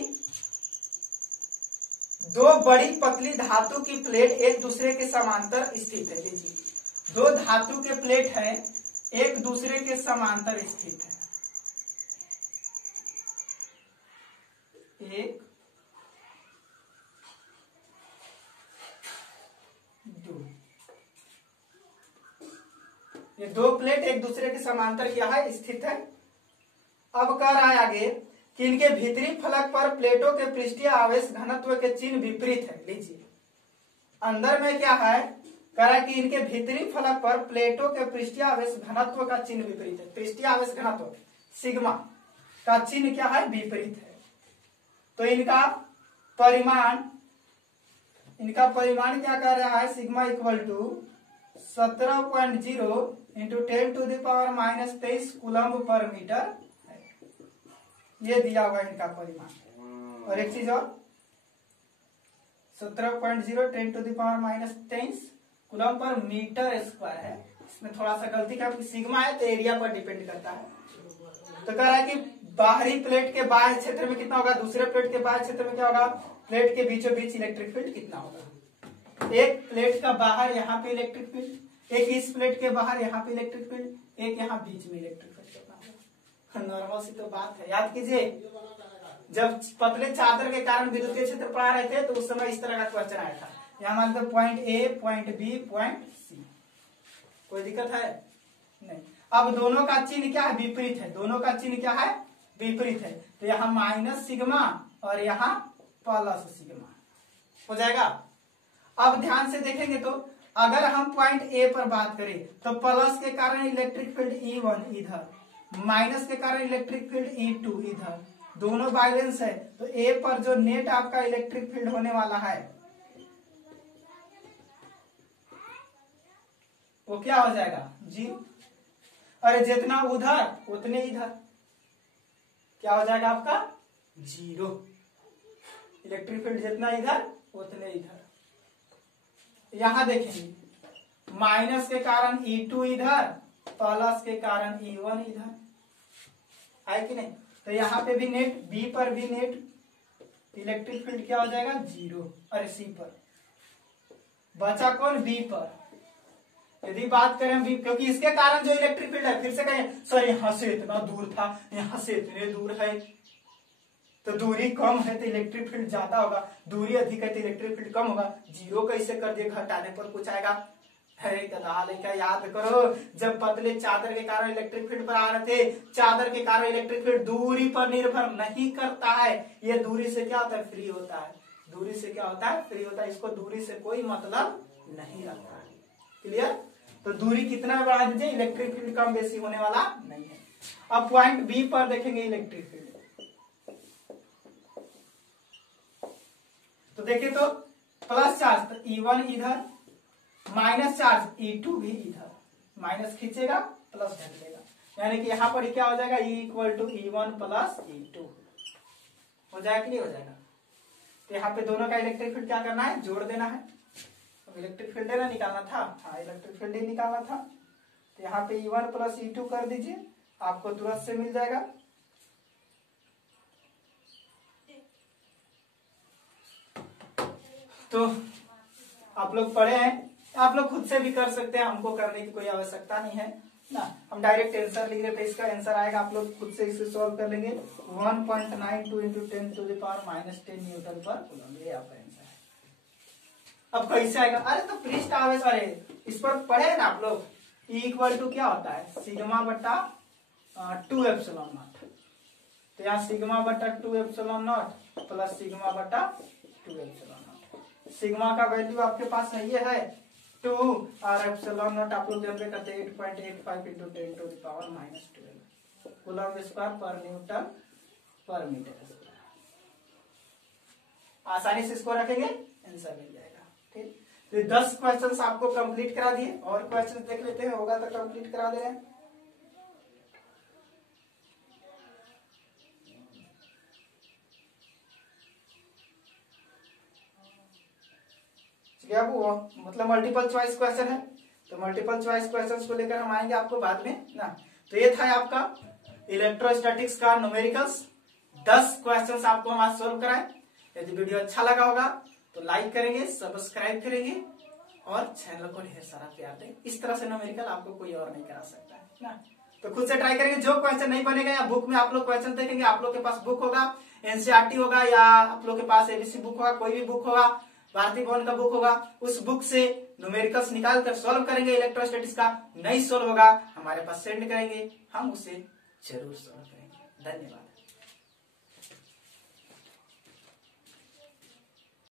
2 बड़ी पतली धातु की प्लेट एक दूसरे के समांतर स्थित है। लीजिए 2 धातु के प्लेट है, एक दूसरे के समांतर स्थित है, 1 2, ये 2 प्लेट एक दूसरे के समांतर क्या है स्थित है। अब कह रहा है आगे कि इनके भीतरी फलक पर प्लेटों के पृष्ठीय आवेश घनत्व के चिन्ह विपरीत है। लीजिए अंदर में क्या है, कह रहा है कि इनके भीतरी फलक पर प्लेटों के पृष्ठीय आवेश घनत्व का चिन्ह विपरीत है। पृष्ठीय आवेश घनत्व सिग्मा का चिन्ह क्या है, विपरीत है। तो इनका परिमाण क्या कर रहा है, सिग्मा इक्वल टू 17.0 × 10⁻23 कूलम पर मीटर, ये दिया हुआ इनका परिमाण। और एक चीज और 17.0 10⁻23 कूलम पर मीटर स्क्वायर है। इसमें थोड़ा सा गलती क्या, सिग्मा है तो एरिया पर डिपेंड करता है। तो कह रहा है कि बाहरी प्लेट के बाह्य क्षेत्र में कितना होगा, दूसरे प्लेट के बाह्य क्षेत्र में क्या होगा, प्लेट के बीचों बीच इलेक्ट्रिक फील्ड कितना होगा। एक प्लेट का बाहर यहाँ पे इलेक्ट्रिक फील्ड, एक इस प्लेट के बाहर यहाँ पे इलेक्ट्रिक फील्ड, एक यहाँ बीच में इलेक्ट्रिक फील्ड कितना होगा। नॉर्मल सी तो बात है, याद कीजिए जब पतले चादर के कारण विद्युतीय क्षेत्र पढ़ा रहे थे तो उस समय इस तरह का क्वेश्चन आया था। यहाँ मान लो point A, point B, point C, कोई दिक्कत है नहीं। अब दोनों का चिन्ह क्या है, विपरीत है, दोनों का चिन्ह क्या है, विपरीत है, तो यहाँ माइनस सिग्मा और यहाँ प्लस सिग्मा हो जाएगा। अब ध्यान से देखेंगे तो अगर हम पॉइंट ए पर बात करें तो प्लस के कारण इलेक्ट्रिक फील्ड E1 इधर, माइनस के कारण इलेक्ट्रिक फील्ड E2 इधर, दोनों बैलेंस है, तो ए पर जो नेट आपका इलेक्ट्रिक फील्ड होने वाला है वो क्या हो जाएगा, 0। अरे जितना उधर उतने इधर, क्या हो जाएगा आपका 0। इलेक्ट्रिक फील्ड जितना इधर उतने इधर। यहां देखेंगे माइनस के कारण E2 इधर, प्लस के कारण E1 इधर, है कि नहीं। तो यहाँ पे भी नेट, बी पर भी नेट, इलेक्ट्रिक फील्ड क्या हो जाएगा 0। अरे सी पर बचा कौन, बी पर। यदि बात करें बी, क्योंकि इसके कारण जो इलेक्ट्रिक फील्ड है, फिर से कहें सर यहाँ से इतना दूर था, यहाँ से इतने दूर है, तो दूरी कम है तो इलेक्ट्रिक फील्ड ज्यादा होगा, दूरी अधिक है तो इलेक्ट्रिक फील्ड कम होगा। 0 कैसे कर दिए, घटाने पर कुछ आएगा। अरे गधा लेकर याद करो, जब पतले चादर के कारण इलेक्ट्रिक फील्ड पर आ रहे थे, चादर के कारण इलेक्ट्रिक फील्ड दूरी पर निर्भर नहीं करता है, ये दूरी से क्या होता है, फ्री होता है। दूरी से क्या होता है, फ्री होता है, इसको दूरी से कोई मतलब नहीं रखता है। क्लियर। तो दूरी कितना बढ़ा दीजिए, इलेक्ट्रिक फील्ड कम बेसी होने वाला नहीं है। अब पॉइंट बी पर देखेंगे इलेक्ट्रिक फील्ड, तो देखिए तो प्लस चार्ज तो E1 इधर, माइनस चार्ज E2 भी इधर, माइनस खींचेगा प्लस ढकेलेगा, यानी कि यहाँ पर क्या हो जाएगा, E=E1 प्लस E2 हो जाएगा कि नहीं हो जाएगा। तो यहाँ पे दोनों का इलेक्ट्रिक फील्ड क्या करना है, जोड़ देना है। इलेक्ट्रिक फील्ड है ना निकालना था, हाँ इलेक्ट्रिक फील्ड ही निकालना था, तो यहाँ पे E1 प्लस E2 कर दीजिए, आपको तुरंत से मिल जाएगा। तो आप लोग पढ़े हैं, आप लोग खुद से भी कर सकते हैं, हमको करने की कोई आवश्यकता नहीं है ना। हम डायरेक्ट आंसर लिख रहे थे, इसका आंसर आएगा, आप लोग खुद से इसे सॉल्व कर लेंगे। 1.92 × 10⁻⁻10 न्यूटन पर कूलम, ये आपका आंसर है। अब कैसे आएगा, अरे तो पृष्ठ आवेश, अरे इस पर पढ़े हैं ना आप लोग, E= क्या होता है, σ/2ε0। तो यहाँ σ/2ε0 प्लस σ/2ε0। सिग्मा का वैल्यू आपके पास नहीं है 2 और ε0 आप लोग जानते करते 8.85 × 10⁻⁻12 कूलम स्क्वायर पर न्यूटन पर मीटर स्क्वायर। आसानी से इसको रखेंगे, आंसर मिल जाएगा। ठीक, तो 10 क्वेश्चंस आपको कंप्लीट करा दिए, और क्वेश्चंस देख लेते हैं, होगा तो कंप्लीट करा दे रहे हैं। क्या वो मतलब मल्टीपल चॉइस क्वेश्चन है, तो मल्टीपल चॉइस क्वेश्चंस को लेकर हम आएंगे आपको बाद में ना। तो ये था आपका इलेक्ट्रोस्टैटिक्स का न्यूमेरिकल्स, 10 क्वेश्चंस आपको हम आज सोल्व कराएं। यदि वीडियो अच्छा लगा होगा तो लाइक करेंगे, सब्सक्राइब करेंगे और चैनल को ढेर सारा प्यार दें। इस तरह से न्यूमेरिकल आपको कोई और नहीं करा सकता है ना। तो खुद से ट्राई करेंगे, जो क्वेश्चन नहीं बनेगा या बुक में आप लोग क्वेश्चन देखेंगे, आप लोग के पास बुक होगा, एनसीईआरटी होगा या आप लोग के पास एबीसी बुक होगा, कोई भी बुक होगा, भारतीय भवन का बुक होगा, उस बुक से न्यूमेरिकल्स निकाल कर सॉल्व करेंगे इलेक्ट्रोस्टैटिक्स का। नहीं सॉल्व होगा हमारे पास सेंड करेंगे, हम उसे जरूर सॉल्व करेंगे। धन्यवाद।